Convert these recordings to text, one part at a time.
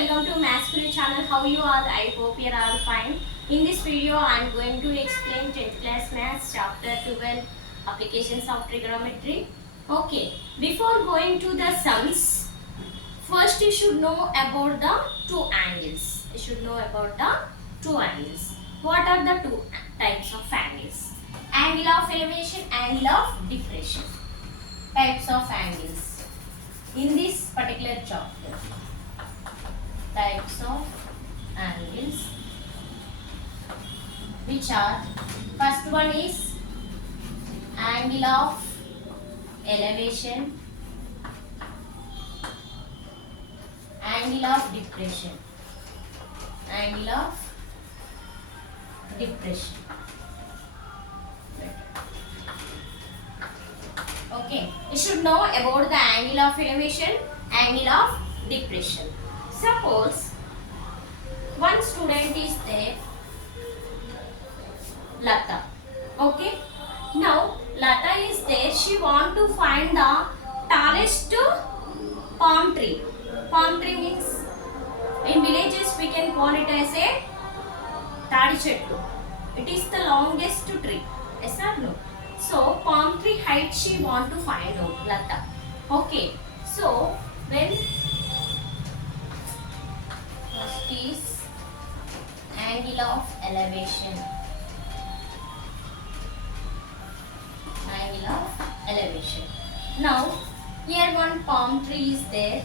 welcome to Maths Guru channel. How you all? I hope you are all fine. In this video, I am going to explain 10th class Maths chapter 12 applications of trigonometry. Okay, before going to the sums, first you should know about the two angles. You should know about the two angles. What are the two types of angles? Angle of elevation, angle of depression. Types of angles in this particular chapter. Types of angles, which are, first one is angle of elevation, angle of depression, angle of depression. Okay, you should know about the angle of elevation, angle of depression. Suppose one student is there, Lata. Okay, now Lata is there. She want to find the tallest palm tree. Palm tree means in villages we can call it as a tadi chettu. It is the longest tree. Yes or no? So palm tree height she want to find out, Lata. Okay, so when first is angle of elevation, angle of elevation. Now here one palm tree is there.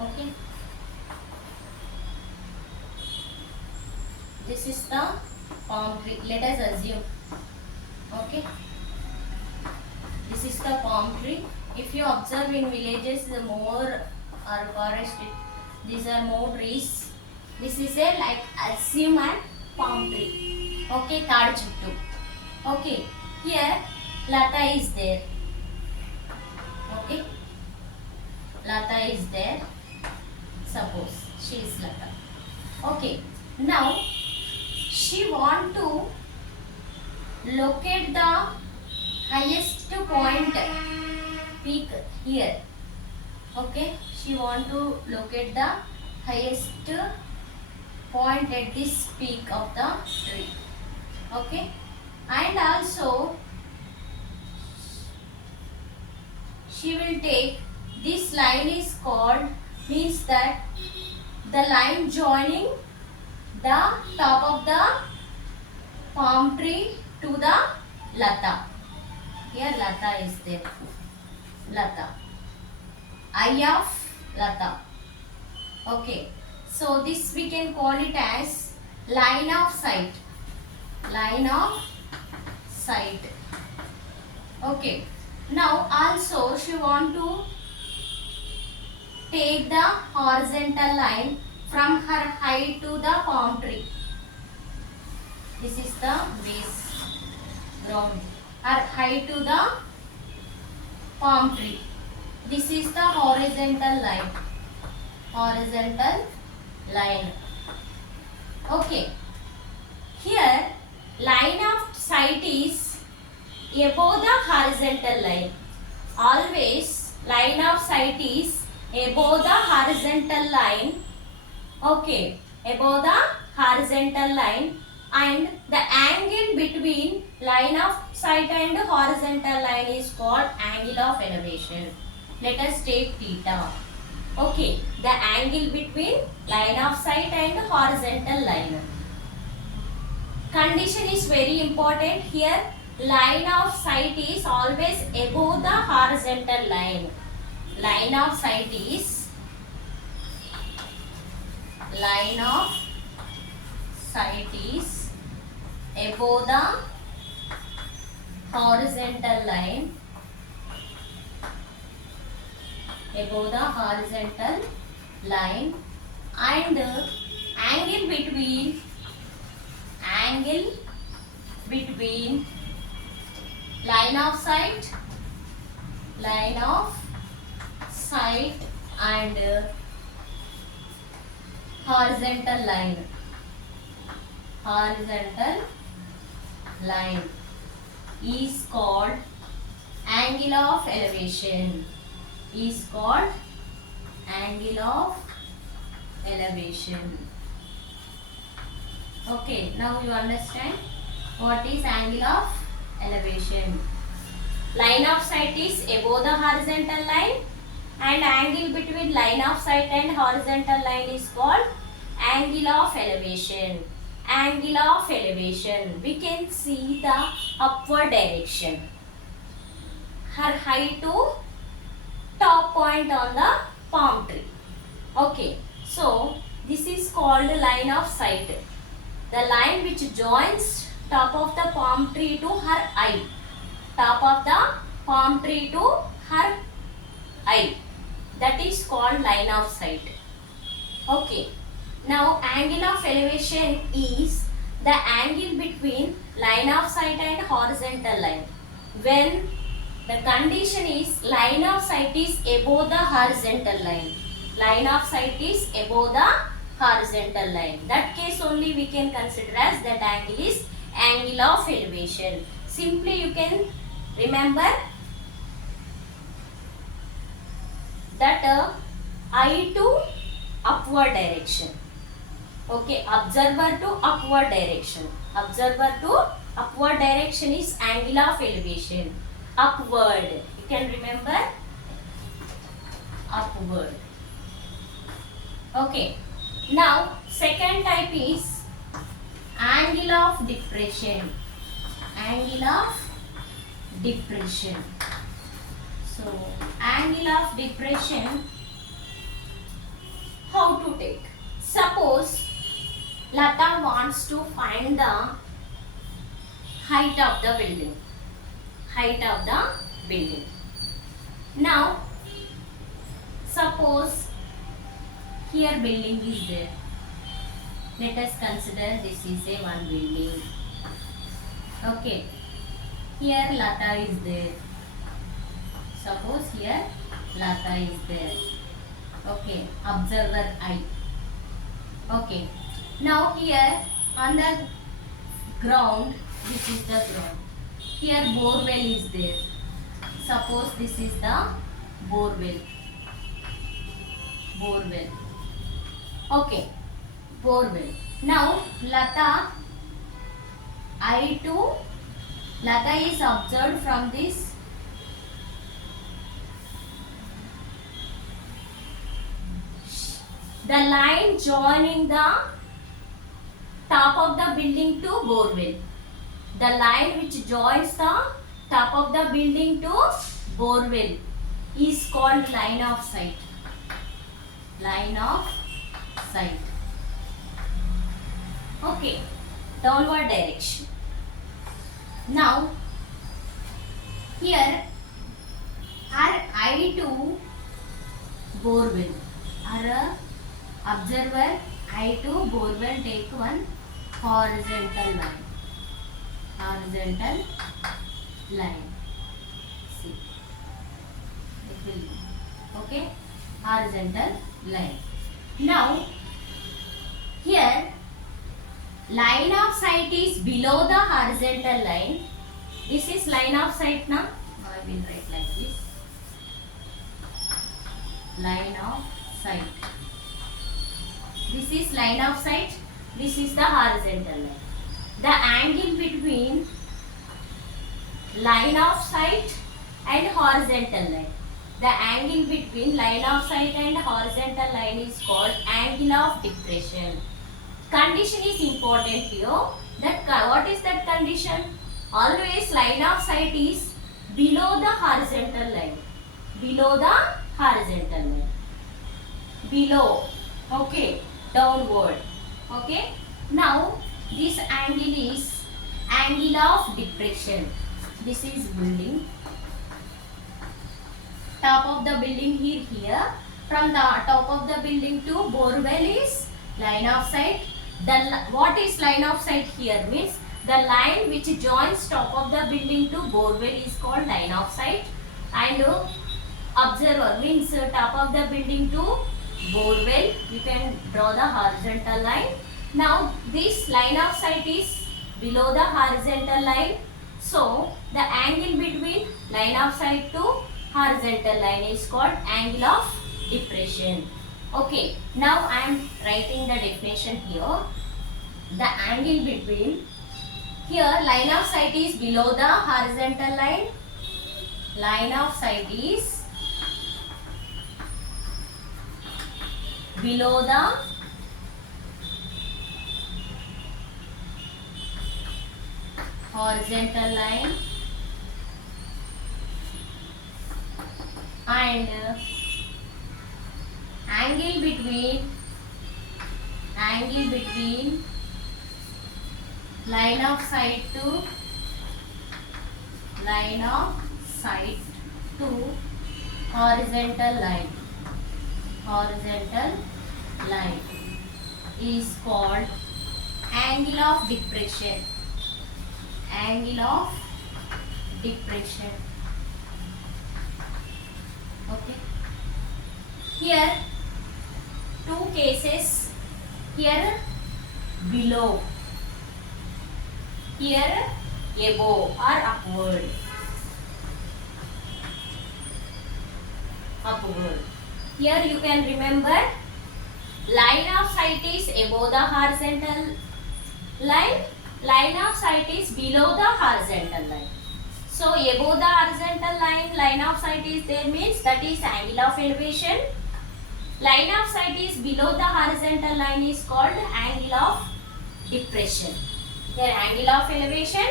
Okay, this is the palm tree. Let us assume. Okay, this is the palm tree. If you observe in villages, the more or forest, these are more trees. This is a like assume a palm tree. Okay, tadi chuttu. Okay, here Lata is there. Okay, Lata is there. Suppose she is Lata. Okay, now she want to locate the highest point peak here. Okay, she want to locate the highest point at this peak of the tree. Okay, and also she will take this line is called, means that the line joining the top of the palm tree to the Lata. Here Lata is there. Lata. Eye of Lata. Okay. So this we can call it as line of sight. Line of sight. Okay. Now also she want to take the horizontal line from her height to the palm tree. This is the base ground. Her height to the palm tree. This is the horizontal line. Horizontal line. Okay. Here line of sight is above the horizontal line. Always line of sight is above the horizontal line. Okay, above the horizontal line, and the angle between line of sight and horizontal line is called angle of elevation. Let us take theta. Okay, the angle between line of sight and horizontal line. Condition is very important here. Line of sight is always above the horizontal line. Line of sight is above the horizontal line. Above the horizontal line, and angle between line of sight and horizontal line is called angle of elevation. Is called Angle of elevation. Okay, now you understand what is angle of elevation. Line of sight is above the horizontal line, and angle between line of sight and horizontal line is called angle of elevation. Angle of elevation. We can see the upward direction. Her height to top point on the palm tree. Okay, so this is called line of sight. The line which joins top of the palm tree to her eye. Top of the palm tree to her eye. That is called line of sight. Okay. Now angle of elevation is the angle between line of sight and horizontal line. When the condition is line of sight is above the horizontal line. Line of sight is above the horizontal line. That case only we can consider as that angle is angle of elevation. Simply you can remember that eye to upward direction. Okay, observer to upward direction. Observer to upward direction is angle of elevation. Upward. You can remember upward. Okay. Now, second type is angle of depression. Angle of depression. So, angle of depression, how to take? Suppose Lata wants to find the height of the building. Height of the building. Now, suppose here building is there. Let us consider this is a one building. Okay. Here Lata is there. Suppose here Lata is there. Okay. Observer eye. Okay. Now here on the ground, this is the ground. Here borewell is there. Suppose this is the borewell. Borewell. Okay. Borewell. Now Lata eye to Lata is observed from this the line joining the top of the building to borewell. The line which joins the top of the building to borewell is called line of sight. Line of sight. Okay, downward direction. Now, here our eye to borewell. Our observer eye to borewell take one horizontal line. Horizontal line. See, it will be okay. Horizontal line. Now, here line of sight is below the horizontal line. This is line of sight now. I will write like this. Line of sight. This is line of sight. This is the horizontal line. The angle between line of sight and horizontal line. The angle between line of sight and horizontal line is called angle of depression. Condition is important here. That what is that condition? Always line of sight is below the horizontal line. Below the horizontal line. Below. Okay. Downward. Okay. Now this angle is angle of depression. This is building. Top of the building here. From the top of the building to borewell is line of sight. What is line of sight here means the line which joins top of the building to borewell is called line of sight, and observer means top of the building to borewell you can draw the horizontal line. Now this line of sight is below the horizontal line, so the angle between line of sight to horizontal line is called angle of depression. Okay, now I am writing the definition here. The angle between, here line of sight is below the horizontal line. Line of sight is below the horizontal line, and angle between line of sight to horizontal line is called angle of depression. Angle of depression. Okay. Here two cases. Here below. Here above or upward. Here you can remember, line of sight is above the horizontal line. Line of sight is below the horizontal line. So above the horizontal line of sight is there, means that is angle of elevation. Line of sight is below the horizontal line is called angle of depression. Here angle of elevation,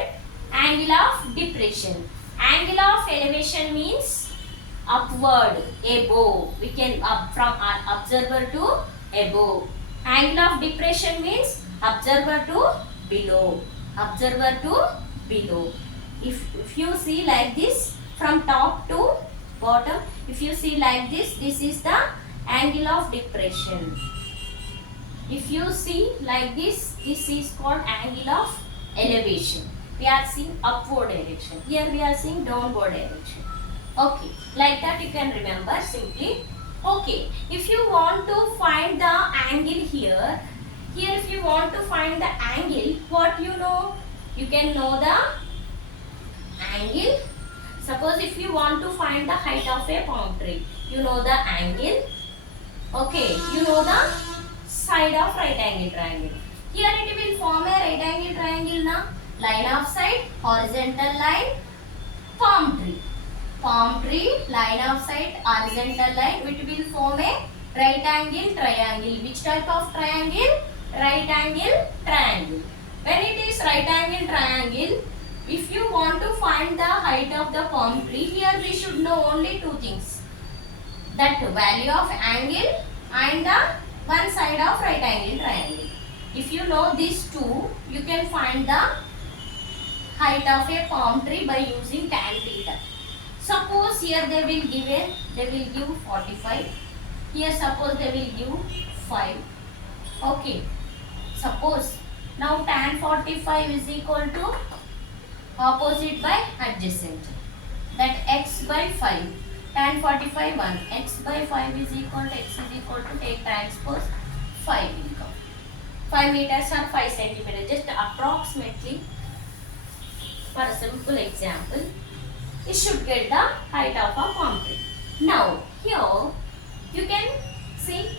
angle of depression. Angle of elevation means upward, above. We can up from observer to above. Angle of depression means observer to below. If you see like this from top to bottom, if you see like this is the angle of depression. If you see like this is called angle of elevation. We are seeing upward direction. Here we are seeing downward direction. Okay, like that you can remember simply. Okay, if you want to find the angle here if you want to find the angle, what you know? You can know the angle. Suppose if you want to find the height of a palm tree, you know the angle. Okay, you know the side of right angle triangle. Here it will form a right angle triangle now. Line of sight, horizontal line, palm tree, line of sight, horizontal line, it will form a right angle triangle. Which type of triangle? Right angle triangle. When it is right angle triangle, if you want to find the height of the palm tree, here we should know only two things. That value of angle and the one side of right angle triangle. If you know these two, you can find the height of a palm tree by using tan theta. Suppose here they will give 45. Here suppose they will give 5. Okay. Suppose now tan 45 is equal to opposite by adjacent. That x by 5. Tan 45 1. X by 5 is equal to take transpose 5 will come. 5 meters or 5 centimeters. Just approximately, for a simple example, you should get the height of a palm tree. Now here you can see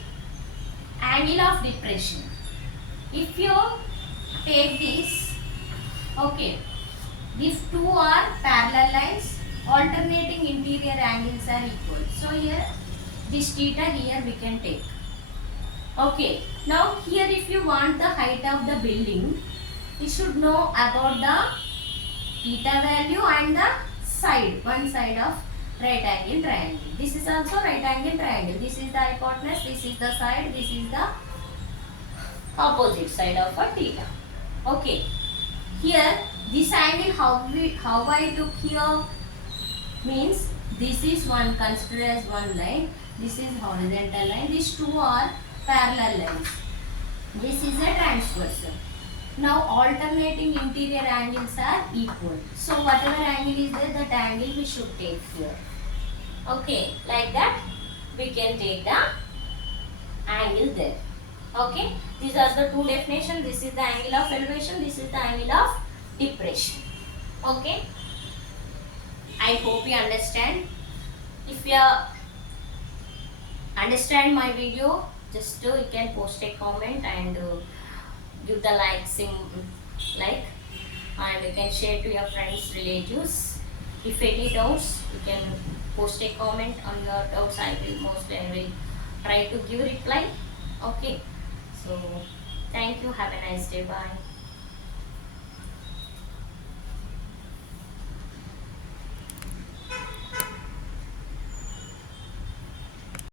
angle of depression. If you take this, okay, these two are parallel lines, alternating interior angles are equal. So here this theta here we can take. Okay, now here if you want the height of the building, you should know about the theta value and the side, one side of right angle triangle. This is also right angle triangle. This is the hypotenuse, this is the side, this is the opposite side of a theta. Okay, here this angle how I took here means this is one, consider as one line, this is horizontal line, these two are parallel lines, this is a transversal. Now alternating interior angles are equal, so whatever angle is there, that angle we should take here. Okay, like that we can take the angle there. Okay, these are the two definitions. This is the angle of elevation, this is the angle of depression. Okay, I hope you understand. If you understand my video, just you can post a comment and give the like, and you can share to your friends, relatives. If any doubts, you can post a comment on your doubts. I will try to give reply. Okay, so thank you, have a nice day, bye.